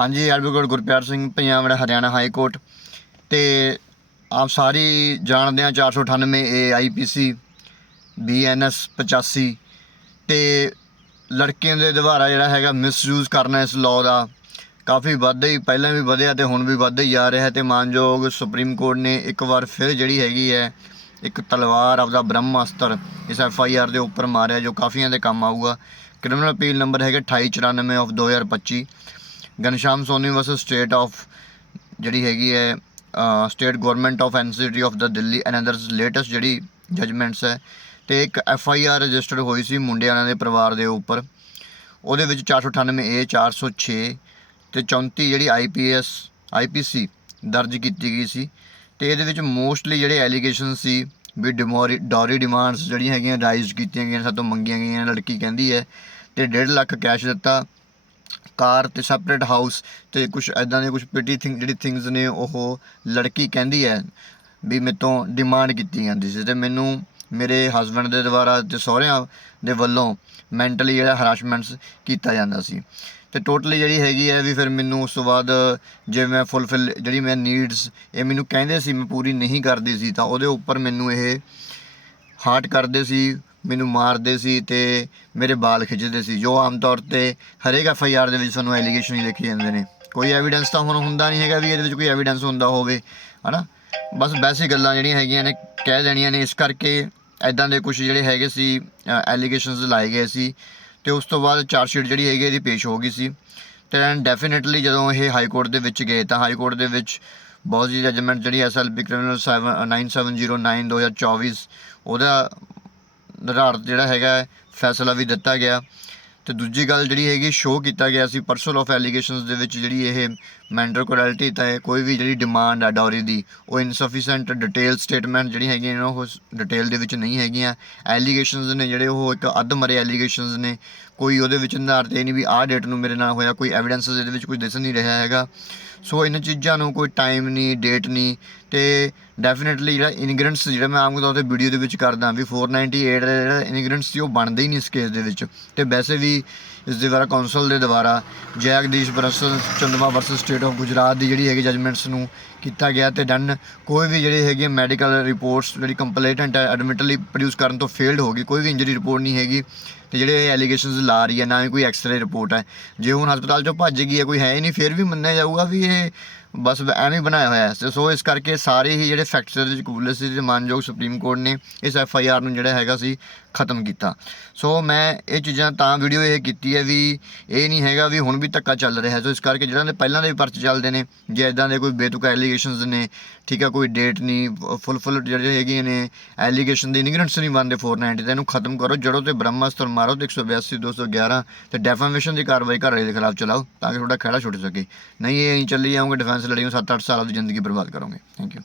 ਹਾਂਜੀ advocate Gurpiar Singh Punjab Haryana high court. ਤੇ ਆਪ ਸਾਰੀ ਜਾਣਦੇ ਆ 498 ਏ ਆਈਪੀਸੀ ਬੀਐਨਐਸ 85 ਤੇ ਲੜਕੀਆਂ ਦੇ ਦੁਬਾਰਾ ਜਿਹੜਾ ਹੈਗਾ ਮਿਸਯੂਜ਼ ਕਰਨਾ ਇਸ ਲਾਅ ਦਾ ਕਾਫੀ ਵੱਧਦਾ ਹੀ, ਪਹਿਲਾਂ ਵੀ ਵਧਿਆ ਤੇ ਹੁਣ ਵੀ ਵੱਧਦਾ ਹੀ ਜਾ ਰਿਹਾ ਹੈ ਤੇ ਮਾਨਯੋਗ ਸੁਪਰੀਮ ਕੋਰਟ ਨੇ ਇੱਕ ਵਾਰ ਫਿਰ ਜਿਹੜੀ ਹੈਗੀ ਹੈ, ਇੱਕ ਤਲਵਾਰ ਆਪਦਾ ਬ੍ਰਹਮਾਸਤਰ ਇਸ ਐਫ ਆਈ ਆਰ ਦੇ ਉੱਪਰ ਮਾਰਿਆ ਜੋ ਕਾਫੀਆਂ ਦੇ ਕੰਮ ਆਊਗਾ। ਕ੍ਰਿਮੀਨਲ ਅਪੀਲ ਨੰਬਰ ਹੈਗਾ 2894 of 2025 Ghanshyam Soni versus state of ਜਿਹੜੀ ਹੈਗੀ ਹੈ state government of NCT of the Delhi and others latest ਜਿਹੜੀ ਜਜਮੈਂਟਸ ਹੈ, ਤੇ ਇੱਕ ਐਫ ਆਈ ਆਰ ਰਜਿਸਟਰਡ ਹੋਈ ਸੀ ਮੁੰਡਿਆਂ ਦੇ ਪਰਿਵਾਰ ਦੇ ਉੱਪਰ। ਉਹਦੇ ਵਿੱਚ 498 ਏ 406 ਤੇ 34 ਜਿਹੜੀ ਆਈਪੀਐਸ ਆਈਪੀਸੀ ਦਰਜ ਕੀਤੀ ਗਈ ਸੀ। ਤੇ ਇਹਦੇ ਵਿੱਚ ਮੋਸਟਲੀ ਜਿਹੜੇ ਐਲੀਗੇਸ਼ਨ ਸੀ ਵੀ ਡਿਮੋਰੀ, ਡੌਰੀ ਡਿਮਾਂਡਸ ਜਿਹੜੀਆਂ ਹੈਗੀਆਂ ਰਾਈਜ਼ ਕੀਤੀਆਂ ਗਈਆਂ ਸਾਤੋਂ ਮੰਗੀਆਂ ਗਈਆਂ, ਲੜਕੀ ਕਹਿੰਦੀ ਹੈ, ਤੇ 1.5 ਲੱਖ ਕੈਸ਼ ਦਿੱਤਾ। ਕਾਰ ਤੇ ਸੈਪਰੇਟ ਹਾਊਸ ਤੇ ਕੁਝ ਐਦਾਂ ਦੇ ਕੁਝ ਪਿਟੀ ਥਿੰਗ ਜਿਹੜੀ ਥਿੰਗਸ ਨੇ ਉਹ ਲੜਕੀ ਕਹਿੰਦੀ ਹੈ ਵੀ ਮੇਰੇ ਤੋਂ ਡਿਮਾਂਡ ਕੀਤੀ ਜਾਂਦੀ ਸੀ ਤੇ ਮੈਨੂੰ ਮੇਰੇ ਹਸਬੰਡ ਦੇ ਦੁਆਰਾ ਤੇ ਸਹੁਰਿਆਂ ਦੇ ਵੱਲੋਂ ਮੈਂਟਲੀ ਜਿਹੜਾ ਹਰਾਸਮੈਂਟਸ ਕੀਤਾ ਜਾਂਦਾ ਸੀ। ਤੇ ਟੋਟਲੀ ਜਿਹੜੀ ਹੈਗੀ ਹੈ ਵੀ ਫਿਰ ਮੈਨੂੰ ਉਸ ਤੋਂ ਬਾਅਦ ਜੇ ਮੈਂ ਫੁੱਲਫਿਲ ਜਿਹੜੀ ਮੈਂ ਨੀਡਸ ਇਹ ਮੈਨੂੰ ਕਹਿੰਦੇ ਸੀ, ਮੈਂ ਪੂਰੀ ਨਹੀਂ ਕਰਦੀ ਸੀ, ਤਾਂ ਉਹਦੇ ਉੱਪਰ ਮੈਨੂੰ ਇਹ ਹਾਰਟ ਕਰਦੇ ਸੀ ਮੈਨੂੰ ਮਾਰਦੇ ਸੀ ਤੇ ਮੇਰੇ ਵਾਲ ਖਿੱਚਦੇ ਸੀ। ਜੋ ਆਮ ਤੌਰ ਤੇ ਹਰੇਕ ਐਫ ਆਈ ਆਰ ਦੇ ਵਿੱਚ ਸਾਨੂੰ ਐਲੀਗੇਸ਼ਨ ਹੀ ਲਿਖੇ ਜਾਂਦੇ ਨੇ। ਕੋਈ ਐਵੀਡੈਂਸ ਤਾਂ ਹੁਣ ਹੁੰਦਾ ਨਹੀਂ ਹੈਗਾ ਵੀ ਇਹਦੇ ਵਿੱਚ ਕੋਈ ਐਵੀਡੈਂਸ ਹੁੰਦਾ ਹੋਵੇ, ਹਨਾ? ਬਸ ਵੈਸੇ ਗੱਲਾਂ ਜਿਹੜੀਆਂ ਹੈਗੀਆਂ ਨੇ, ਕਹਿ ਦੇਣੀਆਂ ਨੇ। ਇਸ ਕਰਕੇ ਐਦਾਂ ਦੇ ਕੁਝ ਜਿਹੜੇ ਹੈਗੇ ਸੀ ਐਲੀਗੇਸ਼ਨਸ ਲਾਏ ਗਏ ਸੀ ਤੇ ਉਸ ਤੋਂ ਬਾਅਦ ਚਾਰਜ ਸ਼ੀਟ ਜਿਹੜੀ ਹੈਗੀ ਇਹਦੀ ਪੇਸ਼ ਹੋ ਗਈ ਸੀ। ਤੇ ਡੈਫੀਨਿਟਲੀ ਜਦੋਂ ਇਹ ਹਾਈ ਕੋਰਟ ਦੇ ਵਿੱਚ ਗਏ ਤਾਂ ਹਾਈ ਕੋਰਟ ਦੇ ਵਿੱਚ ਬਹੁਤ ਜੀ ਜਜਮੈਂਟ ਜਿਹੜੀ ਐਸਐਲਪੀ ਕ੍ਰਿਮੀਨਲ 9709 2024 ਉਹਦਾ ਨਿਰਧਾਰਤ ਜਿਹੜਾ ਹੈਗਾ ਫੈਸਲਾ ਵੀ ਦਿੱਤਾ ਗਿਆ। ਤੇ ਦੂਜੀ ਗੱਲ ਜਿਹੜੀ ਹੈਗੀ ਸ਼ੋਅ ਕੀਤਾ ਗਿਆ ਸੀ ਪਰਸਨਲ ਆਫ ਐਲੀਗੇਸ਼ਨਸ ਦੇ ਵਿੱਚ ਜਿਹੜੀ ਇਹ ਮੈਂਟਲ ਕੋਰੈਲਿਟੀ ਤਾਂ ਕੋਈ ਵੀ ਜਿਹੜੀ ਡਿਮਾਂਡ ਆ ਡੌਰੀ ਦੀ, ਉਹ ਇਨਸਫੀਸ਼ੀਐਂਟ ਡਿਟੇਲ ਸਟੇਟਮੈਂਟ ਜਿਹੜੀ ਹੈਗੀਆਂ ਨੇ, ਉਹ ਡਿਟੇਲ ਦੇ ਵਿੱਚ ਨਹੀਂ ਹੈਗੀਆਂ। ਐਲੀਗੇਸ਼ਨਸ ਨੇ ਜਿਹੜੇ, ਉਹ ਇੱਕ ਅੱਧ ਮਰੇ ਐਲੀਗੇਸ਼ਨਸ ਨੇ। ਕੋਈ ਉਹਦੇ ਵਿੱਚ ਆਧਾਰ 'ਤੇ ਨਹੀਂ ਵੀ ਆਹ ਡੇਟ ਨੂੰ ਮੇਰੇ ਨਾਲ ਹੋਇਆ, ਕੋਈ ਐਵੀਡੈਂਸ ਇਹਦੇ ਵਿੱਚ ਕੁਝ ਦਿਸ ਨਹੀਂ ਰਿਹਾ ਹੈਗਾ। ਸੋ ਇਹਨਾਂ ਚੀਜ਼ਾਂ ਨੂੰ ਕੋਈ ਟਾਈਮ ਨਹੀਂ ਡੇਟ ਨਹੀਂ ਤੇ ਡੈਫੀਨਿਟਲੀ ਜਿਹੜਾ ਇਨਗ੍ਰੀਡੀਐਂਟਸ ਜਿਹੜਾ ਮੈਂ ਆਮ ਤੌਰ ਤੇ ਵੀਡੀਓ ਦੇ ਵਿੱਚ ਕਰਦਾ ਵੀ 498 ਦਾ ਜਿਹੜਾ ਇਨਗ੍ਰੀਡੀਐਂਟਸ ਸੀ, ਉਹ ਬਣਦੇ ਹੀ ਨਹੀਂ ਇਸ ਕੇਸ ਦੇ ਵਿੱਚ। ਤੇ ਵੈਸੇ ਵੀ ਇਸ ਦੇ ਦੁਆਰਾ ਕੌਂਸਲ ਦੇ ਦੁਆਰਾ ਜੈਗਦੀਸ਼ ਬਰਸਲ ਚੰਦਮਾ ਵਰਸਸ ਸਟੇਟ ਆਫ ਗੁਜਰਾਤ ਦੀ ਜਿਹੜੀ ਹੈਗੀ ਜਜਮੈਂਟਸ ਨੂੰ ਕੀਤਾ ਗਿਆ ਤੇ ਡਨ ਕੋਈ ਵੀ ਜਿਹੜੀ ਹੈਗੀ ਮੈਡੀਕਲ ਰਿਪੋਰਟਸ ਜਿਹੜੀ ਕੰਪਲੇਂਟੈਂਟ ਹੈ ਐਡਮਿਟਲੀ ਪ੍ਰੋਡਿਊਸ ਕਰਨ ਤੋਂ ਫੇਲਡ ਹੋ ਗਈ, ਕੋਈ ਵੀ ਇੰਜਰੀ ਰਿਪੋਰਟ ਨਹੀਂ ਹੈਗੀ। ਤੇ ਜਿਹੜੇ ਐਲੀਗੇਸ਼ਨਸ ਲਾ ਰਹੀ ਹੈ, ਨਾ ਹੀ ਕੋਈ ਐਕਸ-ਰੇ ਰਿਪੋਰਟ ਹੈ। ਜੇ ਹੁਣ ਹਸਪਤਾਲ ਚੋਂ ਭੱਜ ਗਈ ਹੈ, ਕੋਈ ਹੈ ਹੀ ਨਹੀਂ, ਫਿਰ ਵੀ ਮੰਨਿਆ ਜਾਊਗਾ ਵੀ ਇਹ ਬਸ ਐਵੇਂ ਬਣਾਇਆ ਹੋਇਆ ਹੈ। ਸੋ ਇਸ ਕਰਕੇ ਸਾਰੇ ਹੀ ਜਿਹੜੇ ਫੈਕਟਸ ਦੇ ਵਿੱਚ ਕਬੂਲੇ ਸੀ ਤੇ ਮਾਨਯੋਗ ਸੁਪਰੀਮ ਕੋਰਟ ਨੇ ਇਸ ਐਫ ਆਈ ਆਰ ਨੂੰ ਜਿਹੜਾ ਹੈਗਾ ਸੀ, ਖਤਮ ਕੀਤਾ। ਸੋ ਮੈਂ ਇਹ ਚੀਜ਼ਾਂ ਤਾਂ ਵੀਡੀਓ ਇਹ ਕੀਤੀ ਹੈ ਵੀ ਇਹ ਨਹੀਂ ਹੈਗਾ ਵੀ ਹੁਣ ਵੀ ਧੱਕਾ ਚੱਲ ਰਿਹਾ ਸੋ ਇਸ ਕਰਕੇ ਜਿਹੜਾ ਦੇ ਪਹਿਲਾਂ ਦੇ ਵੀ ਪਰਚੇ ਚੱਲਦੇ ਨੇ, ਜੇ ਇਦਾਂ ਦੇ ਕੋਈ ਬੇਤੁਕਾ ਐਲੀਗੇਸ਼ਨਸ ਨੇ, ਠੀਕ ਆ ਕੋਈ ਡੇਟ ਨਹੀਂ ਫੁੱਲ ਫੁੱਲ ਜਿਹੜੇ ਹੈਗੇ ਨੇ ਐਲੀਗੇਸ਼ਨ ਦੇ ਇਨਗ੍ਰੀਡੀਐਂਟਸ ਨਹੀਂ ਬਣਦੇ 490 ਤੇ ਇਹਨੂੰ ਖਤਮ ਕਰੋ। ਜੜੋਂ ਤੇ ਬ੍ਰਹਮਸਤਰ ਮਾਰੋ ਤੇ 182 211 ਤੇ ਡੈਫਾਮੇਸ਼ਨ ਦੀ ਕਾਰਵਾਈ ਘਰ ਵਾਲੇ ਦੇ ਖਿਲਾਫ ਚਲਾਓ ਤਾਂ ਕਿ ਤੁਹਾਡਾ ਖਹਿੜਾ ਛੁੱਟ ਸਕੇ। ਨਹੀਂ, ਇਹ ਚੱਲੀ ਜਾਓਗੇ ਡਿਫੈਂਸ ਲੜੀਓ 7-8 ਸਾਲ ਦੀ ਜ਼ਿੰਦਗੀ ਬਰਬਾਦ ਕਰੋਗੇ। Thank you